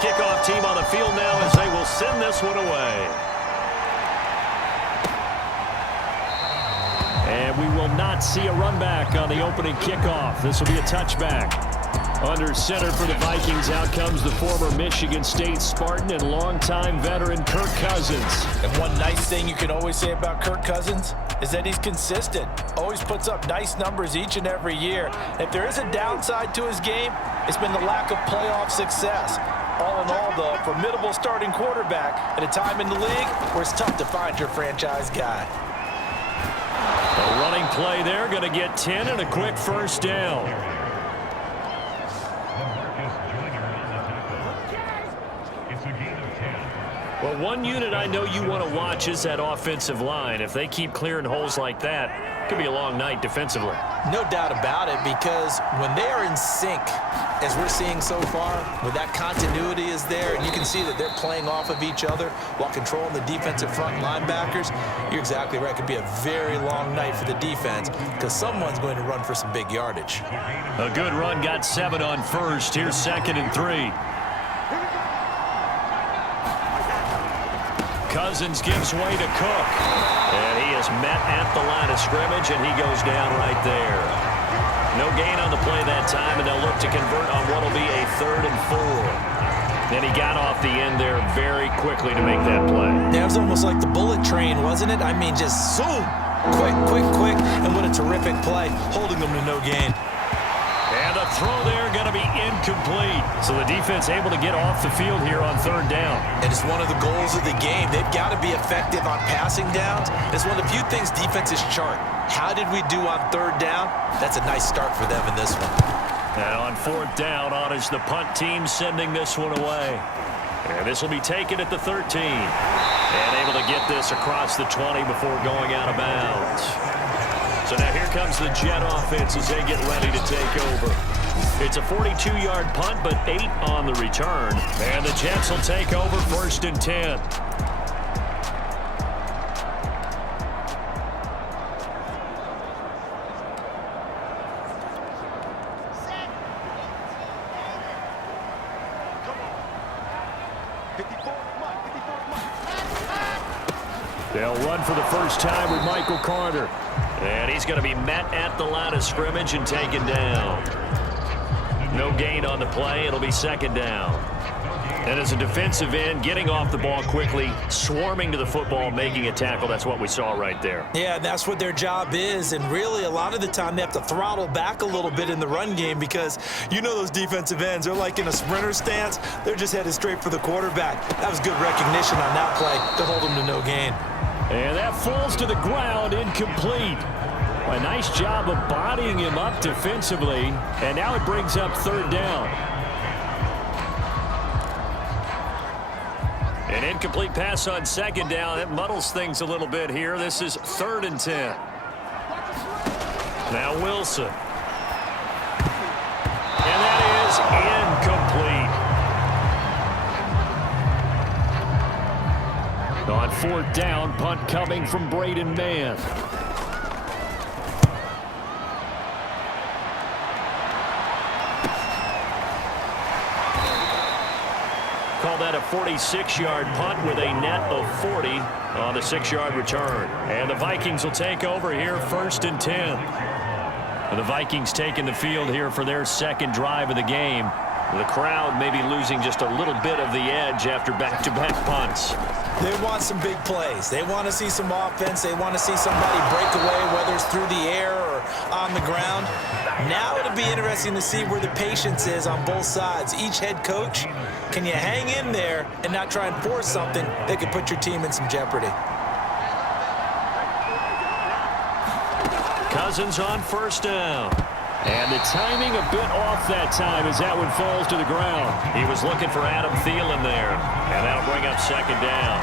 kickoff team on the field now as they will send this one away. And we will not see a run back on the opening kickoff. This will be a touchback. Under center for the Vikings, out comes the former Michigan State Spartan and longtime veteran Kirk Cousins. And one nice thing you can always say about Kirk Cousins is that he's consistent. Always puts up nice numbers each and every year. If there is a downside to his game, it's been the lack of playoff success. All in all, though, formidable starting quarterback at a time in the league where it's tough to find your franchise guy. A running play there, going to get 10 and a quick first down. Well, one unit I know you want to watch is that offensive line. If they keep clearing holes like that, it could be a long night defensively. No doubt about it, because when they are in sync, as we're seeing so far, when that continuity is there, and you can see that they're playing off of each other while controlling the defensive front linebackers, you're exactly right. It could be a very long night for the defense because someone's going to run for some big yardage. A good run, got 7 on first. Here's 2nd and 3. Cousins gives way to Cook. And he is met at the line of scrimmage, and he goes down right there. No gain on the play that time, and they'll look to convert on what will be a 3rd and 4. Then he got off the end there very quickly to make that play. Yeah, it was almost like the bullet train, wasn't it? I mean, just zoom. Quick, quick, quick. And what a terrific play, holding them to no gain. And the throw there going to be incomplete. So the defense able to get off the field here on 3rd down. And it's one of the goals of the game. They've got to be effective on passing downs. It's one of the few things defenses chart. How did we do on 3rd down? That's a nice start for them in this one. And on 4th down, on is the punt team sending this one away. And this will be taken at the 13. And able to get this across the 20 before going out of bounds. So now here comes the Jet offense as they get ready to take over. It's a 42-yard punt, but 8 on the return. And the Jets will take over 1st and 10. They'll run for the first time with Michael Carter. And he's going to be met at the line of scrimmage and taken down. No gain on the play. It'll be 2nd down. And as a defensive end, getting off the ball quickly, swarming to the football, making a tackle, that's what we saw right there. Yeah, that's what their job is. And really, a lot of the time, they have to throttle back a little bit in the run game because you know those defensive ends, they're like in a sprinter stance. They're just headed straight for the quarterback. That was good recognition on that play to hold them to no gain. And that falls to the ground, incomplete. A nice job of bodying him up defensively. And now it brings up 3rd down. An incomplete pass on 2nd down. It muddles things a little bit here. This is 3rd and 10. Now Wilson. And that is incomplete. On 4th down, punt coming from Braden Mann. Call that a 46-yard punt with a net of 40 on the 6-yard return. And the Vikings will take over here 1st and 10. And the Vikings taking the field here for their 2nd drive of the game. The crowd may be losing just a little bit of the edge after back-to-back punts. They want some big plays. They want to see some offense. They want to see somebody break away, whether it's through the air or on the ground. Now it'll be interesting to see where the patience is on both sides. Each head coach, can you hang in there and not try and force something that could put your team in some jeopardy? Cousins on 1st down. And the timing a bit off that time as that one falls to the ground. He was looking for Adam Thielen there. And that'll bring up 2nd down.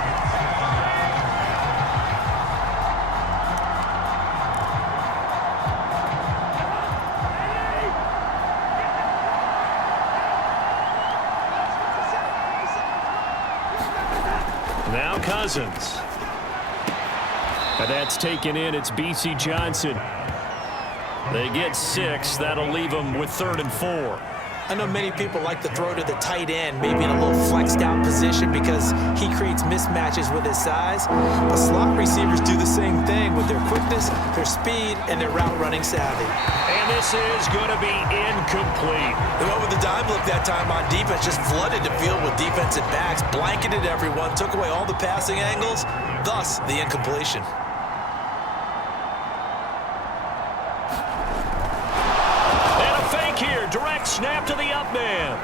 Now Cousins. And that's taken in. It's B.C. Johnson. They get 6. That'll leave them with 3rd and 4. I know many people like to throw to the tight end, maybe in a little flexed out position because he creates mismatches with his size. But slot receivers do the same thing with their quickness, their speed, and their route running savvy. And this is going to be incomplete. They went with the dime look that time on defense, just flooded the field with defensive backs, blanketed everyone, took away all the passing angles, thus the incompletion. Direct snap to the up man.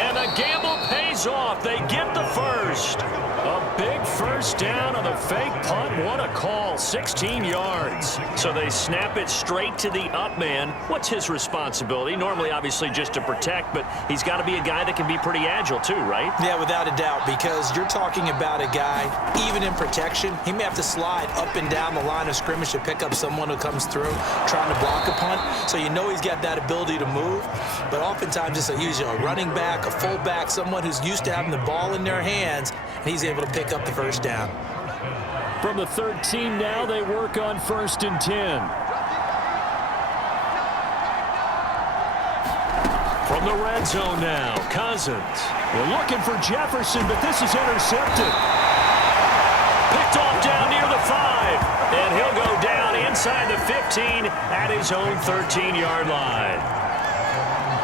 And the gamble pays off. They get the first. A big first down on the fake punt. What a call. 16 yards. So they snap it straight to the up man. What's his responsibility? Normally, obviously, just to protect, but he's got to be a guy that can be pretty agile too, right? Yeah, without a doubt, because you're talking about a guy, even in protection, he may have to slide up and down the line of scrimmage to pick up someone who comes through trying to block a punt. So you know he's got that ability to move, but oftentimes it's usually a running back, a fullback, someone who's used to having the ball in their hands, and he's able to pick up the first down. From the 13 now, they work on 1st and 10. From the red zone now, Cousins. They're looking for Jefferson, but this is intercepted. Picked off down near the 5, and he'll go down inside the 15 at his own 13-yard line.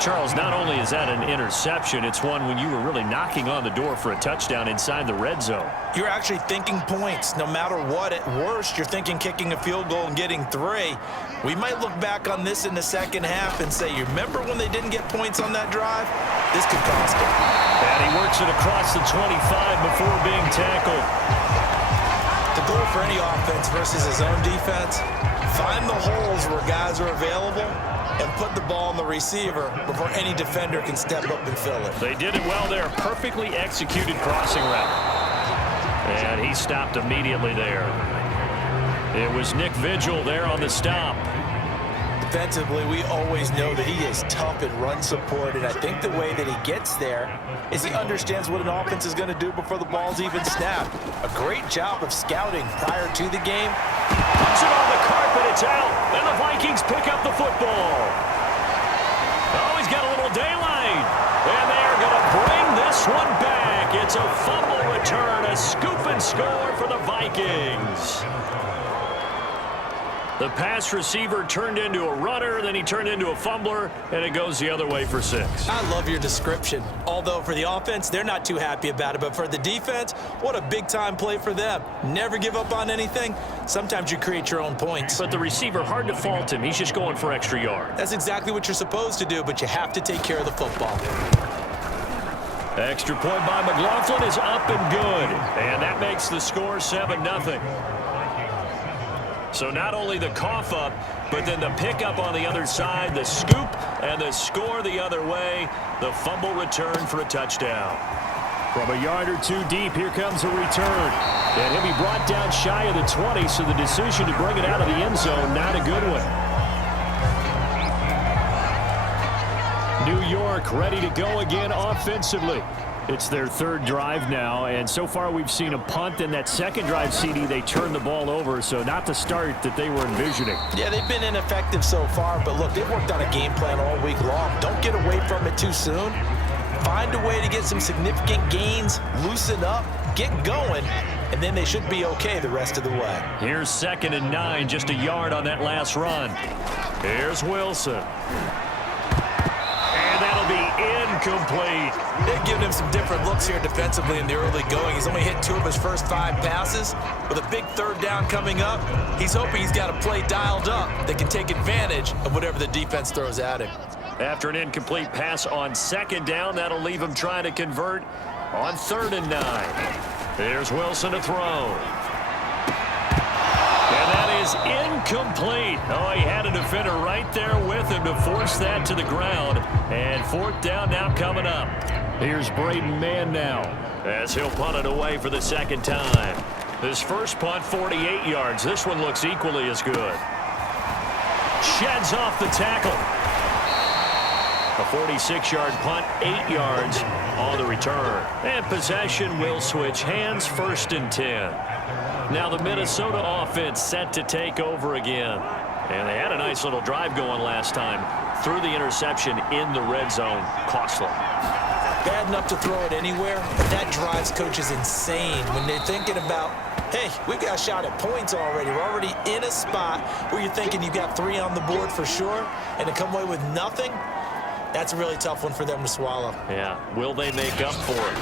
Charles, not only is that an interception, it's one when you were really knocking on the door for a touchdown inside the red zone. You're actually thinking points. No matter what, at worst, you're thinking kicking a field goal and getting 3. We might look back on this in the second half and say, you remember when they didn't get points on that drive? This could cost them. And he works it across the 25 before being tackled. The goal for any offense versus his own defense, find the holes where guys are available and put the ball on the receiver before any defender can step up and fill it. They did it well there. Perfectly executed crossing route. And he stopped immediately there. It was Nick Vigil there on the stop. Defensively, we always know that he is tough in run support, and I think the way that he gets there is he understands what an offense is going to do before the ball's even snapped. A great job of scouting prior to the game. Puts it on the carpet, it's out, and the Vikings pick up the football. Oh, he's got a little daylight, and they're going to bring this one back. It's a fumble return, a scoop and score for the Vikings. The pass receiver turned into a runner, then he turned into a fumbler, and it goes the other way for 6. I love your description. Although for the offense, they're not too happy about it, but for the defense, what a big-time play for them. Never give up on anything. Sometimes you create your own points. But the receiver, hard to fault him. He's just going for extra yard. That's exactly what you're supposed to do, but you have to take care of the football. Extra point by McLaughlin is up and good, and that makes the score 7-0. So not only the cough up, but then the pickup on the other side, the scoop, and the score the other way, the fumble return for a touchdown. From a yard or two deep, here comes a return. And he'll be brought down shy of the 20, so the decision to bring it out of the end zone, not a good one. New York ready to go again offensively. It's their 3rd drive now, and so far we've seen a punt. In that second drive, CD, they turned the ball over, so not the start that they were envisioning. Yeah, they've been ineffective so far, but look, they've worked on a game plan all week long. Don't get away from it too soon. Find a way to get some significant gains, loosen up, get going, and then they should be okay the rest of the way. Here's 2nd and 9, just a yard on that last run. Here's Wilson. And that'll be incomplete. They've given him some different looks here defensively in the early going. He's only hit 2 of his first 5 passes. With a big 3rd down coming up, he's hoping he's got a play dialed up that can take advantage of whatever the defense throws at him. After an incomplete pass on 2nd down, that'll leave him trying to convert on 3rd and 9. There's Wilson to throw. And that is incomplete. Oh, he had a defender right there with him to force that to the ground. And 4th down now coming up. Here's Braden Mann now as he'll punt it away for the 2nd time. His first punt, 48 yards. This one looks equally as good. Sheds off the tackle. A 46-yard punt, 8 yards on the return. And possession will switch hands, 1st and 10. Now the Minnesota offense set to take over again. And they had a nice little drive going last time. Threw the interception in the red zone. Costly. Bad enough to throw it anywhere, but that drives coaches insane when they're thinking about, hey, we've got a shot at points already. We're already in a spot where you're thinking you've got 3 on the board for sure, and to come away with nothing, that's a really tough one for them to swallow. Yeah, will they make up for it?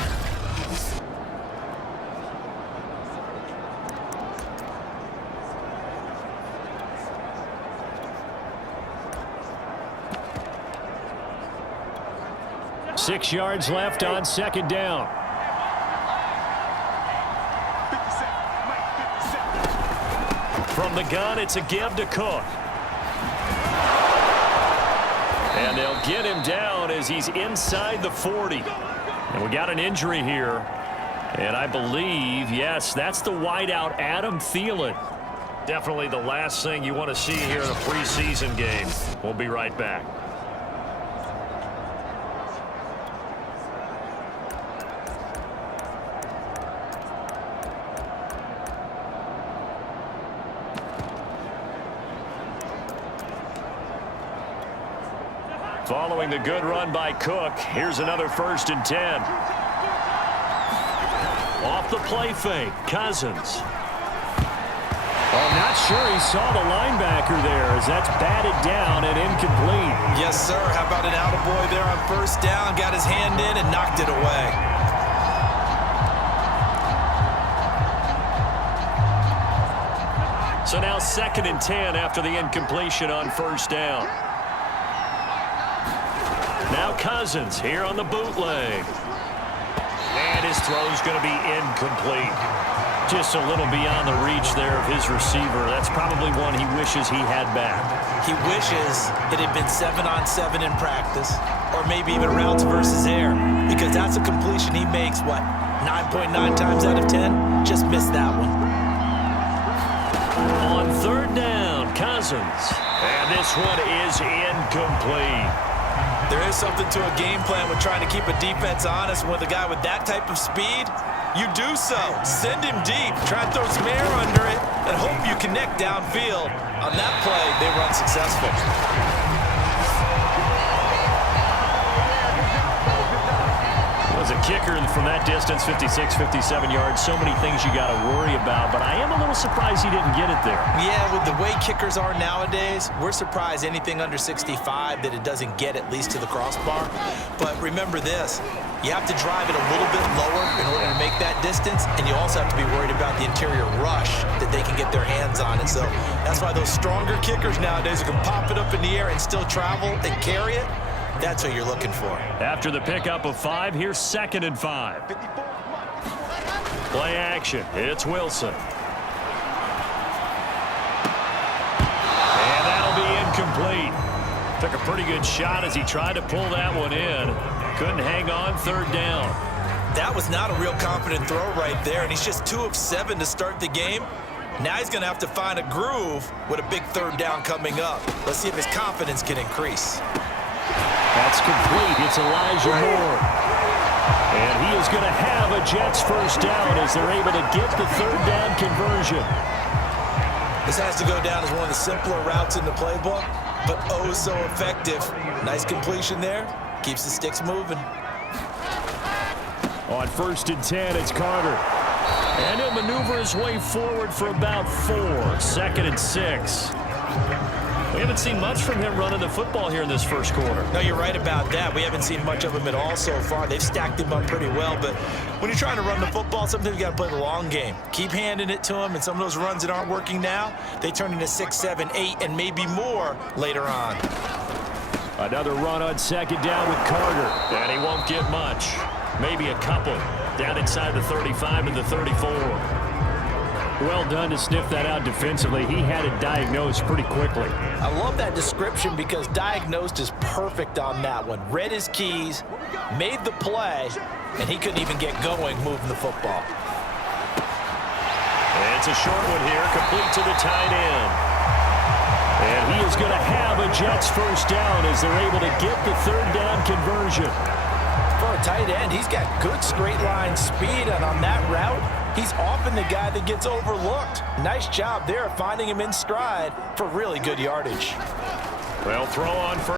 Six yards left on second down. From the gun, it's a give to Cook. And they'll get him down as he's inside the 40. And we got an injury here. And I believe, yes, that's the wideout, Adam Thielen. Definitely the last thing you want to see here in a preseason game. We'll be right back. Following the good run by Cook, here's another 1st and 10. Off the play fake, Cousins. Oh, not sure he saw the linebacker there as that's batted down and incomplete. Yes, sir. How about an attaboy there on 1st down? Got his hand in and knocked it away. So now 2nd and 10 after the incompletion on 1st down. Now Cousins here on the bootleg. And his throw's going to be incomplete. Just a little beyond the reach there of his receiver. That's probably one he wishes he had back. He wishes it had been 7-on-7 in practice, or maybe even routes versus air, because that's a completion he makes, what, 9.9 times out of 10? Just missed that one. On 3rd down, Cousins. And this one is incomplete. There is something to a game plan with trying to keep a defense honest. With a guy with that type of speed, you do so. Send him deep. Try and throw some air under it and hope you connect downfield. On that play, they run successful. As a kicker from that distance, 56, 57 yards, so many things you got to worry about, but I am a little surprised he didn't get it there. Yeah, with the way kickers are nowadays, we're surprised anything under 65 that it doesn't get at least to the crossbar. But remember this, you have to drive it a little bit lower in order to make that distance, and you also have to be worried about the interior rush that they can get their hands on it. So that's why those stronger kickers nowadays who can pop it up in the air and still travel and carry it, that's what you're looking for. After the pickup of 5, here's 2nd and 5. Play action. It's Wilson. And that'll be incomplete. Took a pretty good shot as he tried to pull that one in. Couldn't hang on 3rd down. That was not a real confident throw right there, and he's just 2 of 7 to start the game. Now he's going to have to find a groove with a big 3rd down coming up. Let's see if his confidence can increase. That's complete. It's Elijah Moore. And he is going to have a Jets 1st down as they're able to get the 3rd down conversion. This has to go down as one of the simpler routes in the playbook, but oh so effective. Nice completion there. Keeps the sticks moving. On 1st and 10, it's Carter. And he'll maneuver his way forward for about 4. 2nd and 6. We haven't seen much from him running the football here in this 1st quarter. No, you're right about that. We haven't seen much of him at all so far. They've stacked him up pretty well, but when you're trying to run the football, sometimes you got to play the long game. Keep handing it to him, and some of those runs that aren't working now, they turn into 6, 7, 8, and maybe more later on. Another run on 2nd down with Carter, and he won't get much. Maybe a couple down inside the 35 and the 34. Well done to sniff that out defensively. He had it diagnosed pretty quickly. I love that description because diagnosed is perfect on that one. Read his keys, made the play, and he couldn't even get going moving the football. And it's a short one here, complete to the tight end. And he is going to have a Jets 1st down as they're able to get the 3rd down conversion. For a tight end, he's got good straight line speed, and on that route, He's often the guy that gets overlooked. Nice job there finding him in stride for really good yardage. Well, throw on for